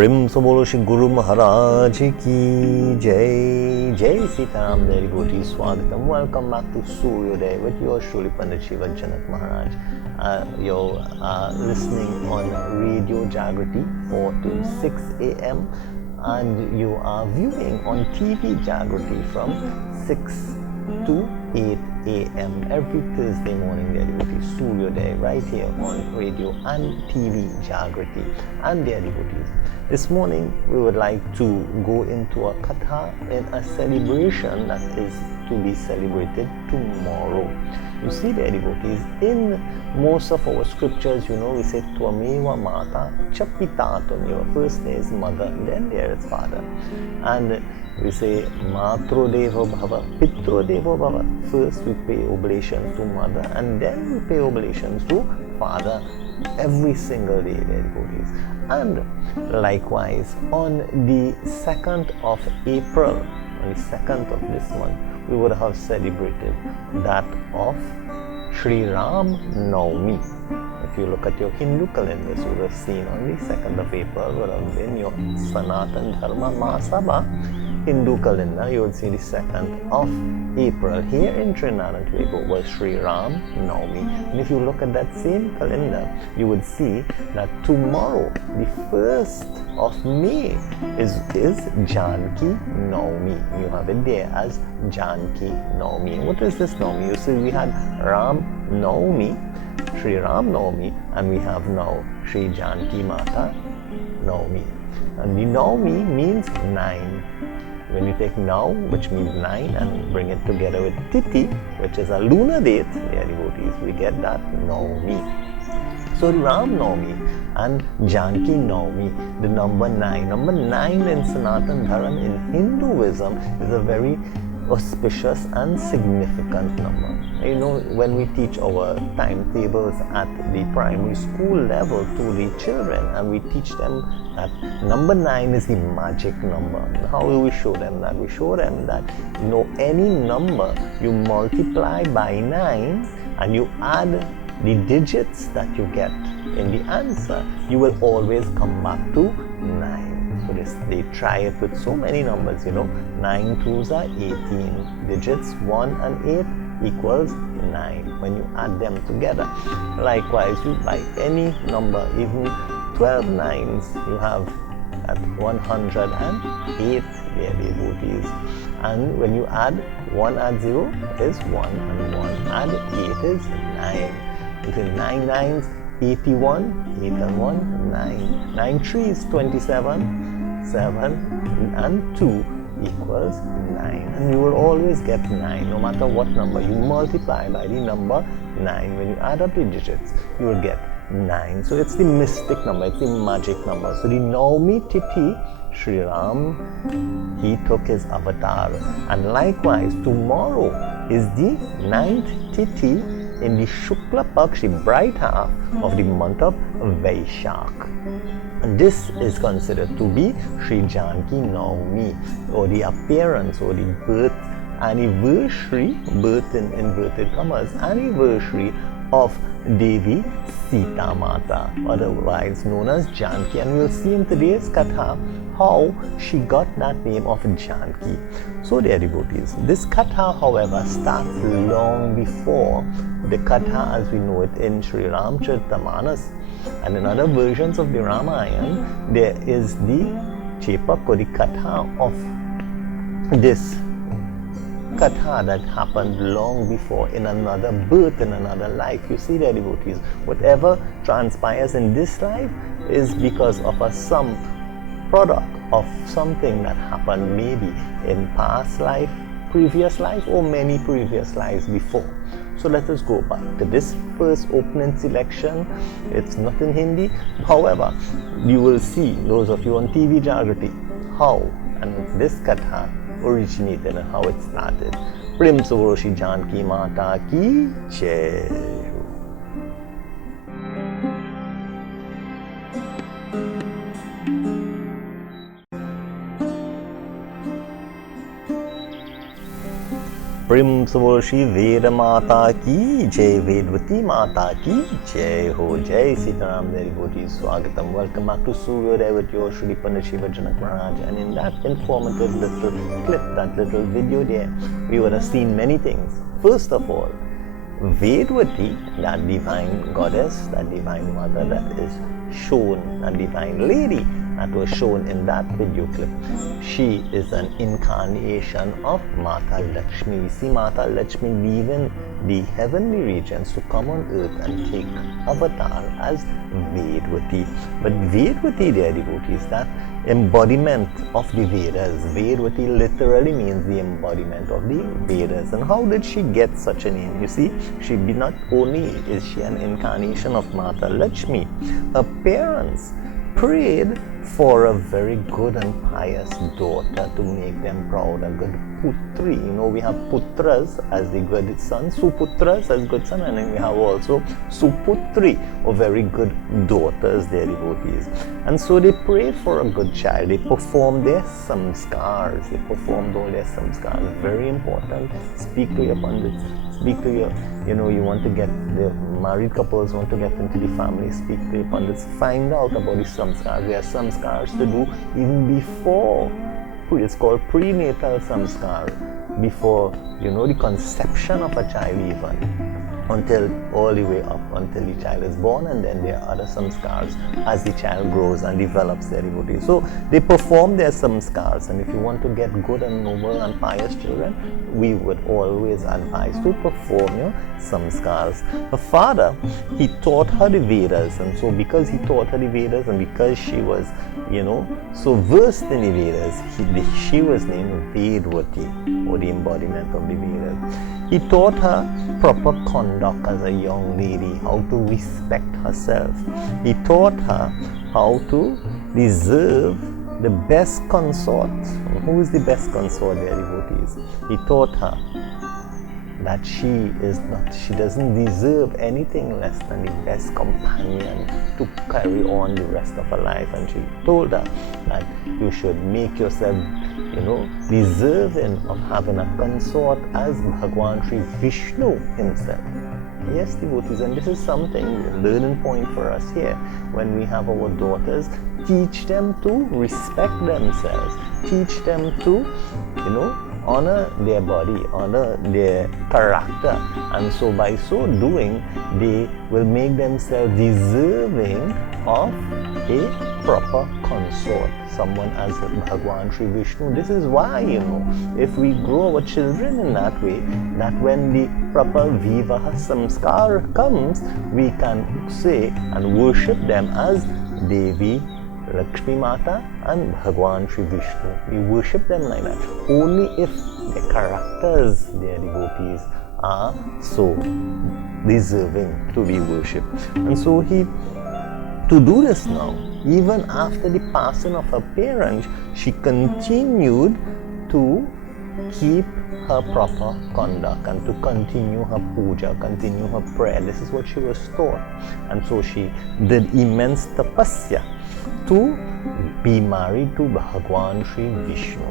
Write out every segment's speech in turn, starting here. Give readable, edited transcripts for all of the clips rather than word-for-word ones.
प्रेम से बोलो श्री गुरु महाराज की जय. Jai Sita Naumi, dear devotees, Swagatam. Welcome back to Sooryoday with yours truly Pandit Shiva Janak Maharaj. You are listening on Radio Jaagriti 4 to 6 a.m. and you are viewing on TV Jaagriti from 6 to 8 a.m. every Thursday morning, dear devotees. Sooryoday right here on radio and TV Jaagriti. And dear devotees, this morning we would like to go into a katha in a celebration that is to be celebrated tomorrow. You see, dear devotees, in most of our scriptures, we say Tvameva Mata Chapita Tvameva. First there is mother, then there is father. And we say Matro Devo Bhava, Pitro Devo Bhava. First we pay oblation to mother and then we pay oblations to father every single day, dear devotees. And likewise, on the 2nd of April, on the 2nd of this month, we would have celebrated that of Sri Ram Naumi. If you look at your Hindu calendars, you would have seen on the 2nd of April would have been your Sanatan Dharma Mahasabha Hindu calendar. You would see the 2nd of April here in Trinidad and Tobago was Sri Ram Naumi. And if you look at that same calendar, you would see that tomorrow, the 1st of May, is Janki Naumi. You have it there as Janki Naumi. What is this Naumi? You see, we had Ram Naumi, Sri Ram Naumi, and we have now Sri Janki Mata Naumi. And the Naumi means 9. When you take now, which means 9, and bring it together with Titi, which is a lunar date, dear devotees, we get that Naumi. So Ram Naumi and Janki Naumi, the number 9. Number 9 in Sanatan Dharma in Hinduism is a very auspicious and significant number. When we teach our timetables at the primary school level to the children, and we teach them that number 9 is the magic number. How will we show them that? We show them that any number you multiply by 9 and you add the digits that you get in the answer, you will always come back to 9. So they try it with so many numbers, 9 2s are 18. Digits 1 and 8 equals 9 when you add them together. Likewise, you by any number, even 12 nines, you have at 108, dear devotees. And when you add 1 add 0 is 1, and 1 add 8 is 9. Between 9 nines, 81, 8 and 1, 9. 9 3s, 27, 7 and 2 equals 9. And you will always get 9, no matter what number you multiply by the number 9. When you add up the digits, you will get 9. So it's the mystic number, it's the magic number. So the Naumi Tithi, Sri Ram, he took his avatar. And likewise, tomorrow is the 9th Tithi in the Shukla Paksh, the bright half of the month of Vaishak. And this is considered to be Sri Janki Naumi, or the appearance or the birth anniversary, birth in inverted commas, anniversary of Devi Sita Mata, otherwise known as Janki. And we'll see in today's katha how she got that name of Janki. So dear devotees, this katha, however, starts long before the katha as we know it in Sri Ramcharitamanas. And in other versions of the Ramayana, there is the Chepak or the katha of this katha that happened long before in another birth, in another life. You see, dear devotees, whatever transpires in this life is because of some product of something that happened maybe in past life, previous life, or many previous lives before. So let us go back to this first opening selection. It's not in Hindi. However, you will see, those of you on TV Jaagriti, how and this katha originated and how it started. Prem se bolo Shri Janki Mata ki jai. Prim Savoshi Veda Mata Ki Jai, Vedvati Mata Ki Jai Ho. Jai Sita Naumi devotees, Swagatam. Welcome back to Sooryoday with your Shri Shiva Janak Maharaj. And in that informative little clip, that little video there, we would have seen many things. First of all, Vedvati, that divine goddess, that divine mother that is shown, that divine lady that was shown in that video clip, she is an incarnation of Mata Lakshmi. We see Mata Lakshmi leaving the heavenly regions to come on earth and take avatar as Vedvati. But Vedvati, dear devotees, that embodiment of the Vedas. Vedvati literally means the embodiment of the Vedas. And how did she get such a name? You see, she not only is she an incarnation of Mata Lakshmi, her parents prayed for a very good and pious daughter to make them proud, a good putri. You know, we have putras as the good sons, suputras as good sons, and then we have also suputri, or very good daughters, their devotees. And so they prayed for a good child. They performed their samskars. They performed all their samskars. Very important. Speak to your pandits. Speak to your, you want to get, the married couples want to get into the family, speak to your pandits, find out about the samskars. There are samskars to do even before, it's called prenatal samskar, before, the conception of a child even, until all the way up until the child is born, and then there are other samskars as the child grows and develops their devotee. So they perform their samskars, and if you want to get good and noble and pious children, we would always advise to perform your samskars. Her father, he taught her the Vedas, and so because he taught her the Vedas and because she was, so versed in the Vedas, she was named Vedvati, or the embodiment of the Vedas. He taught her proper conduct as a young lady, how to respect herself. He taught her how to deserve the best consort. Who is the best consort, dear devotees? He taught her that she doesn't deserve anything less than the best companion to carry on the rest of her life. And she told her that you should make yourself, deserving of having a consort as Bhagwan Sri Vishnu himself. Yes, devotees, and this is something, a learning point for us here. When we have our daughters, teach them to respect themselves, teach them to, honor their body, honor their character, and so by so doing, they will make themselves deserving of a proper consort, someone as Bhagwan Sri Vishnu. This is why, if we grow our children in that way, that when the proper Vivaha Samskar comes, we can say and worship them as Devi Lakshmi Mata and Bhagwan Sri Vishnu. We worship them like that. Only if the characters, their devotees, are so deserving to be worshipped. And so to do this now, even after the passing of her parents, she continued to keep her proper conduct and to continue her puja, continue her prayer. This is what she was taught. And so she did immense tapasya to be married to Bhagwan Sri Vishnu.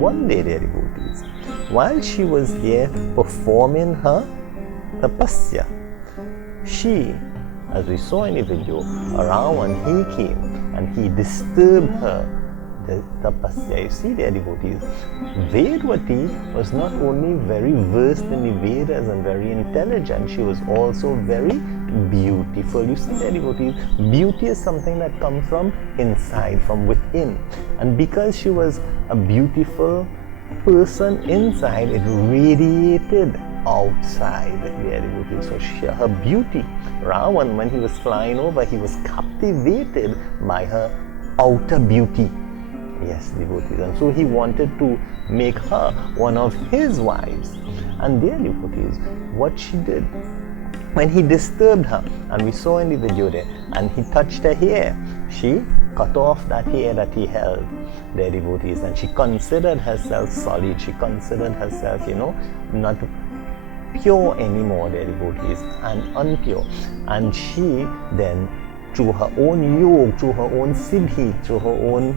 One day, dear devotees, while she was there performing her tapasya, she, as we saw in the video, Ravan, he came and he disturbed her the tapasya. You see, dear devotees, Vedvati was not only very versed in the Vedas and very intelligent, she was also very beautiful. You see, dear devotees, beauty is something that comes from inside, from within. And because she was a beautiful person inside, it radiated outside, dear devotees. So her beauty, Ravan, when he was flying over, he was captivated by her outer beauty. Yes, devotees. And so he wanted to make her one of his wives. And dear devotees, what she did, when he disturbed her, and we saw in the video there, and he touched her hair, she cut off that hair that he held, their devotees, and she considered herself solid. She considered herself, not pure anymore, their devotees, and unpure. And she then, through her own yoga, through her own siddhi, through her own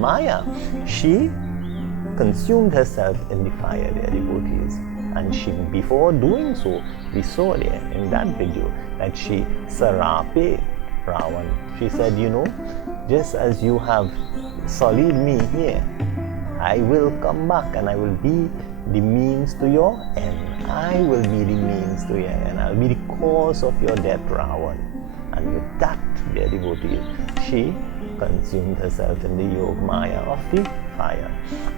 Maya, she consumed herself in the fire, dear devotees. And she, before doing so, we saw there in that video that she sarape Ravan. She said, just as you have sullied me here, I will come back and I will be the means to your end. I will be the means to your end. I'll be the cause of your death, Ravan. And with that, dear devotees, she consumed herself in the Yog Maya of the fire.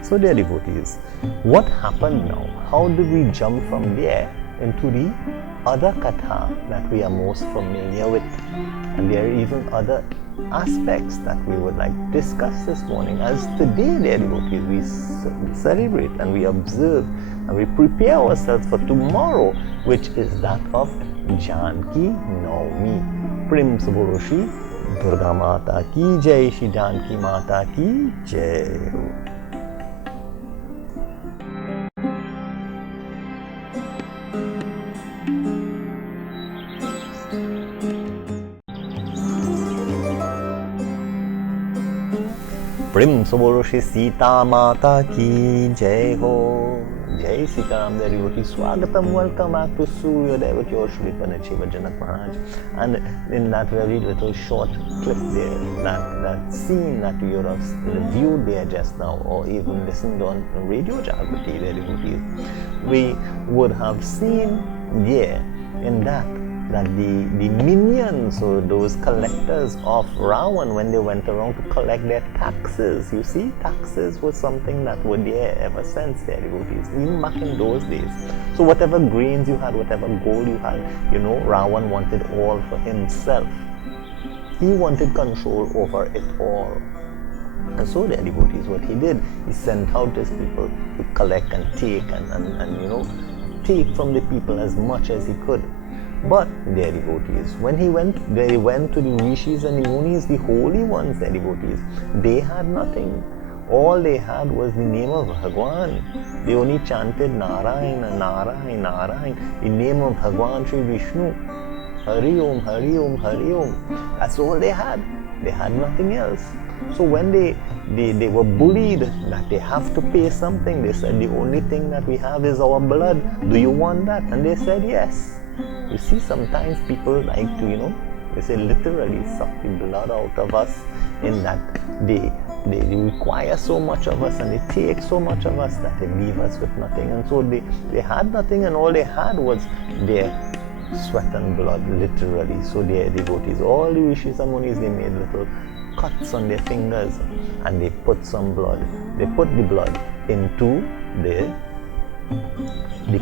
So, dear devotees, what happened now? How did we jump from there into the other katha that we are most familiar with? And there are even other aspects that we would like to discuss this morning, as today, dear devotees, we celebrate and we observe and we prepare ourselves for tomorrow, which is that of Janki Naumi. Prim Saboroshi, Durga Mata ki Jai, Shri Janki Mata ki Jai. Prim Saboroshi Sita Mata ki Jai ho. Jai Sita Ram Naumi. Swagatam, welcome back to Sooryoday with your Shri Shiva Janak Maharaj. And in that very little short clip there, that scene that you have viewed there just now, or even listened on Radio Jaagriti, we would have seen there in that the minions, or those collectors of Ravan, when they went around to collect their taxes, you see, taxes was something that were there ever since, their devotees, even back in those days. So whatever grains you had, whatever gold you had, Ravan wanted all for himself. He wanted control over it all. And so, their devotees, what he did, he sent out his people to collect and take and take from the people as much as he could. But, their devotees, when they went to the rishis and the munis, the holy ones, their devotees, they had nothing. All they had was the name of Bhagwan. They only chanted Narayana, Narayana, Narayana, the name of Bhagwan Sri Vishnu. Hari Om, Hari Om, Hari Om. That's all they had. They had nothing else. So when they were bullied that they have to pay something, they said, the only thing that we have is our blood. Do you want that? And they said yes. You see, sometimes people like to, they say literally suck the blood out of us, in that they require so much of us and they take so much of us that they leave us with nothing. And so they had nothing, and all they had was their sweat and blood, literally. So their devotees, all the rishis and munis, they made little cuts on their fingers and they put some blood. They put the blood into the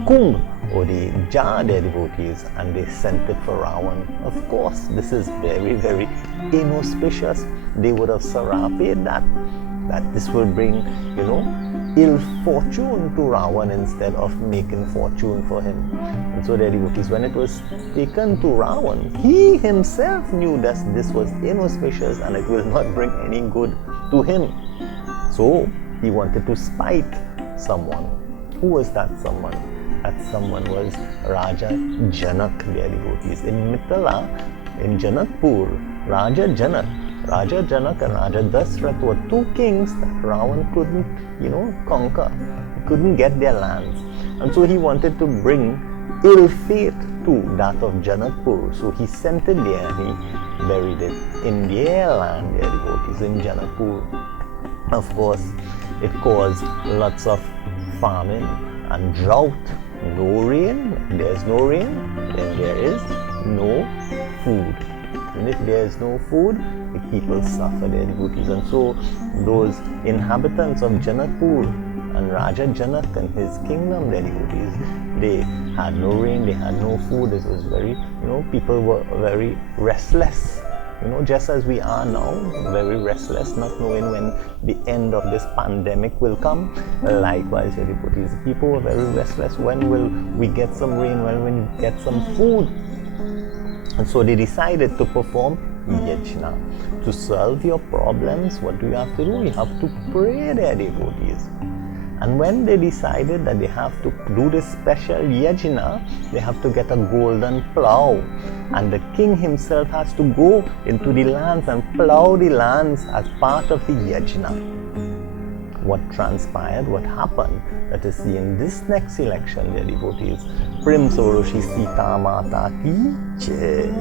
kung, or the jar, their devotees, and they sent it for Ravan. Of course, this is very, very inauspicious. They would have saraped that this will bring, ill fortune to Ravan instead of making fortune for him. And so, their devotees, when it was taken to Ravan, he himself knew that this was inauspicious and it will not bring any good to him. So, he wanted to spite someone. Who was that someone? That someone was Raja Janak, their devotees. In Mithila, in Janakpur, Raja Janak and Raja Dasrath were two kings that Ravan couldn't, conquer. He couldn't get their lands. And so he wanted to bring ill fate to that of Janakpur. So he sent it there and he buried it in their land, their devotees, in Janakpur. Of course, it caused lots of famine and drought. No rain, there's no rain, then there is no food. And if there is no food, the people suffer, their devotees. And so those inhabitants of Janakpur and Raja Janak and his kingdom, their devotees, they had no rain, they had no food. This was very, people were very restless. Just as we are now, very restless, not knowing when the end of this pandemic will come. Likewise, your devotees, people were very restless. When will we get some rain? When will we get some food? And so they decided to perform yajna. To solve your problems, what do you have to do? You have to pray, their devotees. And when they decided that they have to do this special yajna, they have to get a golden plow. And the king himself has to go into the lands and plow the lands as part of the yajna. what transpired, what happened. Let us see in this next election, dear devotees. Prem Soro Shri Sita Mata Ki Jai.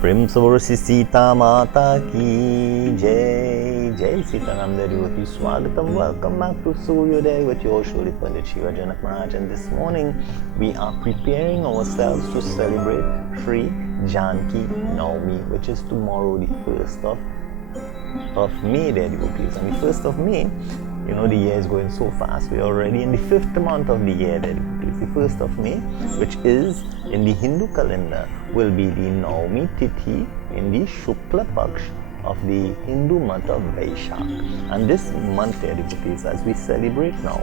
Prem Soro Shri Sita Mata Ki Jai. Jai Sita Naumi devotee Swagatam. Welcome back to Sooryoday with your Shri Shiva Janak Maharaj. And this morning we are preparing ourselves to celebrate Sri Janaki Naumi, which is tomorrow, the 1st of May, dear devotees. And the 1st of May, you know, the year is going so fast. We are already in the 5th month of the year, dear devotees. The 1st of May, which is in the Hindu calendar, will be the Naumi Tithi in the Shukla Paksh of the Hindu month of Vaishak. And this month, dear devotees, as we celebrate now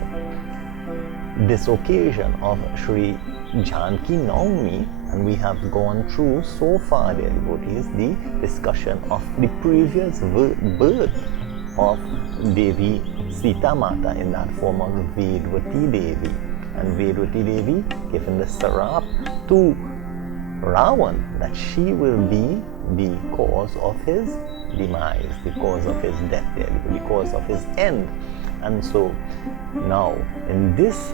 this occasion of Sri Janaki Naumi, and we have gone through so far, dear devotees, the discussion of the previous birth of Devi Sita Mata in that form of Vedvati Devi. And Vedvati Devi given the sarap to Ravan that she will be the cause of his demise, the cause of his death, the cause of his end. And so now in this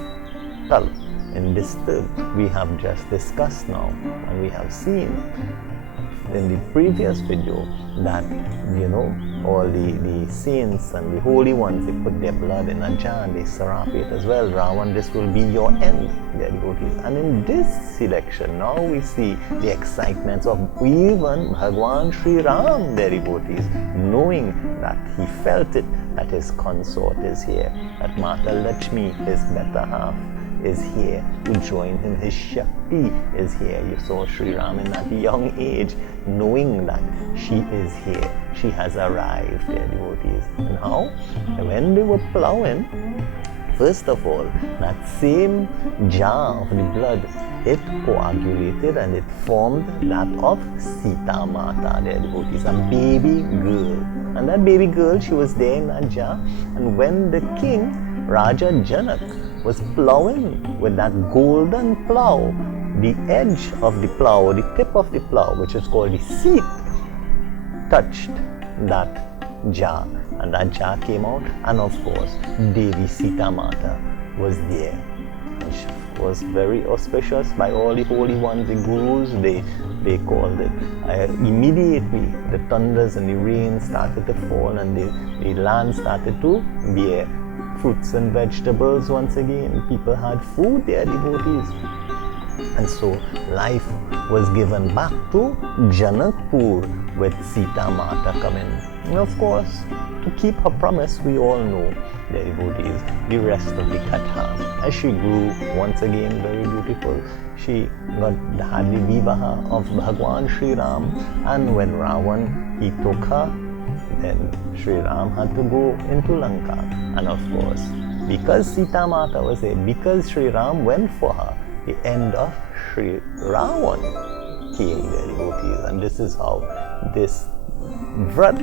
tal, in this term, we have just discussed now, and we have seen in the previous video that, you know, all the saints and the holy ones, they put their blood in a jar and they sarap it as well. Ravan, this will be your end, dear devotees. And in this selection, now we see the excitements of even Bhagwan Sri Ram, dear devotees, knowing that he felt it, that his consort is here, that Mata Lakshmi, his better half, is here to join him. His Shakti is here. You saw Sri Ram in that young age, knowing that she is here. She has arrived, dear devotees. And how? When they were plowing, first of all, that same jar of the blood, it coagulated and it formed that of Sita Mata, dear devotees, a baby girl. And that baby girl, she was there in that jar. And when the king, Raja Janak, was plowing with that golden plow, the edge of the plow, the tip of the plow, which is called the seat, touched that jar, and that jar came out, and of course Devi Sita Mata was there, and she was very auspicious by all the holy ones, the gurus, they called it. Immediately the thunders and the rain started to fall, and the land started to bear fruits and vegetables once again. People had food, their devotees. And so life was given back to Janakpur with Sita Mata coming. And of course, to keep her promise, we all know, their devotees, the rest of the Katha. As she grew, once again very beautiful, she had the Vivaha of Bhagwan Sri Ram, and when Ravan, he took her, then Sri Ram had to go into Lanka. And of course, because Sita Mata was there, because Sri Ram went for her, the end of Sri Ravan came, their devotees. And this is how this vrat,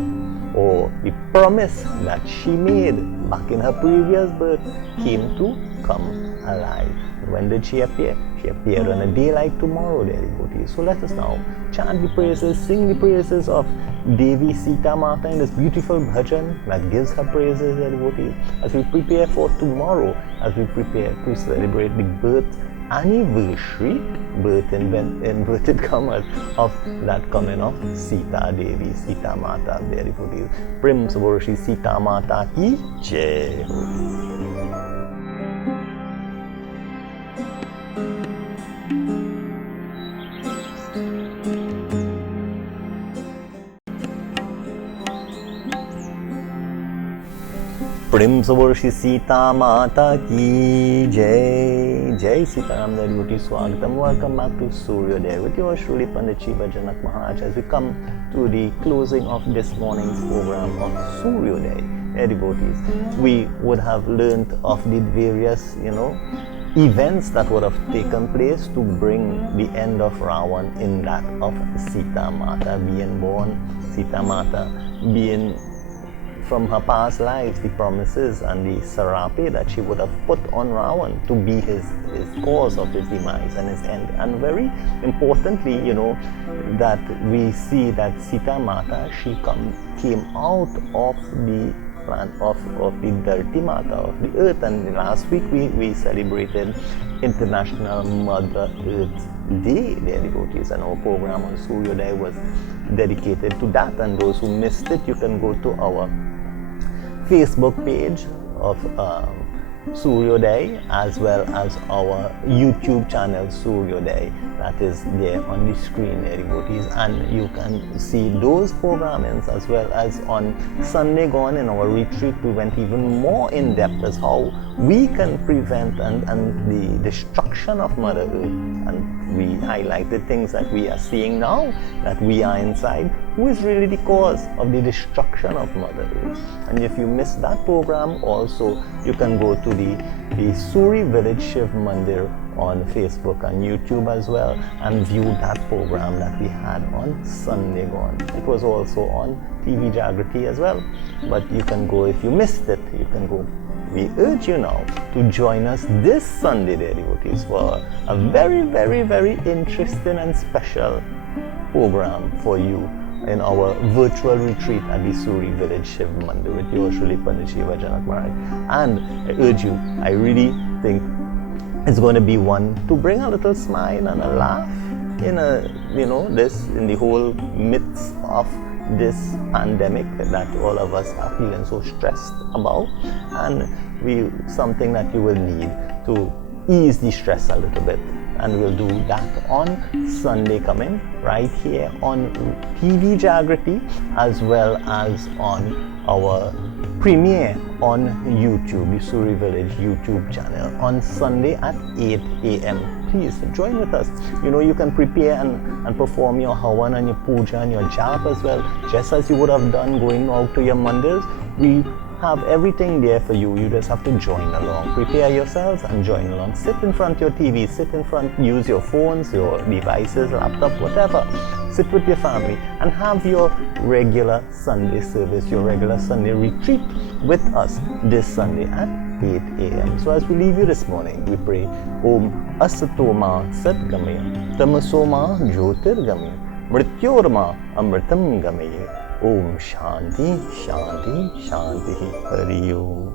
or the promise that she made back in her previous birth, came to come alive. When did she appear? She appeared on a day like tomorrow, dear devotees. So let us now chant the praises, sing the praises of Devi Sita Mata in this beautiful bhajan that gives her praises, dear devotees, as we prepare for tomorrow, as we prepare to celebrate the birth anniversary, birth in inverted commas, of that coming of Sita Devi, Sita Mata, dear devotees. Prem Soro Shri Sita Mata Ki Jai. Prem Soro Shri Sita Mata Ki Jai. Jai Sita Naumi devotee Swagatam. Welcome back to Sooryoday with your Shri Shiva Janak Maharaj, as we come to the closing of this morning's program of Sooryoday. Devotees, we would have learnt of the various, events that would have taken place to bring the end of Ravan in that of Sita Mata being born. Sita Mata being from her past lives, the promises and the sarape that she would have put on Ravan to be his cause of his demise and his end. And very importantly, that we see that Sita Mata, she came out of the plant of the dirty matter of the earth. And last week we celebrated International Mother Earth Day, dear devotees, and our program on Sooryoday was dedicated to that. And those who missed it, you can go to our Facebook page of Sooryoday, as well as our YouTube channel Sooryoday, that is there on the screen, dear devotees, and you can see those programmings, as well as on Sunday gone in our retreat we went even more in depth as how we can prevent and the destruction of Mother Earth. And we highlighted things that we are seeing now, that we are inside, who is really the cause of the destruction of Mother Earth. And if you missed that program also, you can go to the Suri Village Shiv Mandir on Facebook and YouTube as well, and view that program that we had on Sunday gone. It was also on TV Jaagriti as well. But you can go, if you missed it, you can go. We urge you now to join us this Sunday, dear devotees, for a very, very, very interesting and special program for you in our virtual retreat at the Suri Village Shiv Mandir with yours truly, Pandit Shiva Janak Maharaj. And I urge you, I really think it's going to be one to bring a little smile and a laugh in in the whole midst of this pandemic that all of us are feeling so stressed about, and something that you will need to ease the stress a little bit. And we'll do that on Sunday coming, right here on TV Jaagriti, as well as on our premiere on YouTube, the Suri Village YouTube channel, on Sunday at 8 a.m. Please join with us. You can prepare and perform your Havan and your Puja and your Jap as well, just as you would have done going out to your mandirs. We have everything there for you. You just have to join along. Prepare yourselves and join along. Sit in front of your TV, sit in front, use your phones, your devices, laptop, whatever. Sit with your family and have your regular Sunday service, your regular Sunday retreat with us this Sunday at 8 a.m. So as we leave you this morning, we pray Om Asatoma Satgamaya Tamasoma Jyotirgamaya Mrityorma Amritam Gamaya. Om Shanti Shanti Shanti Hari Om.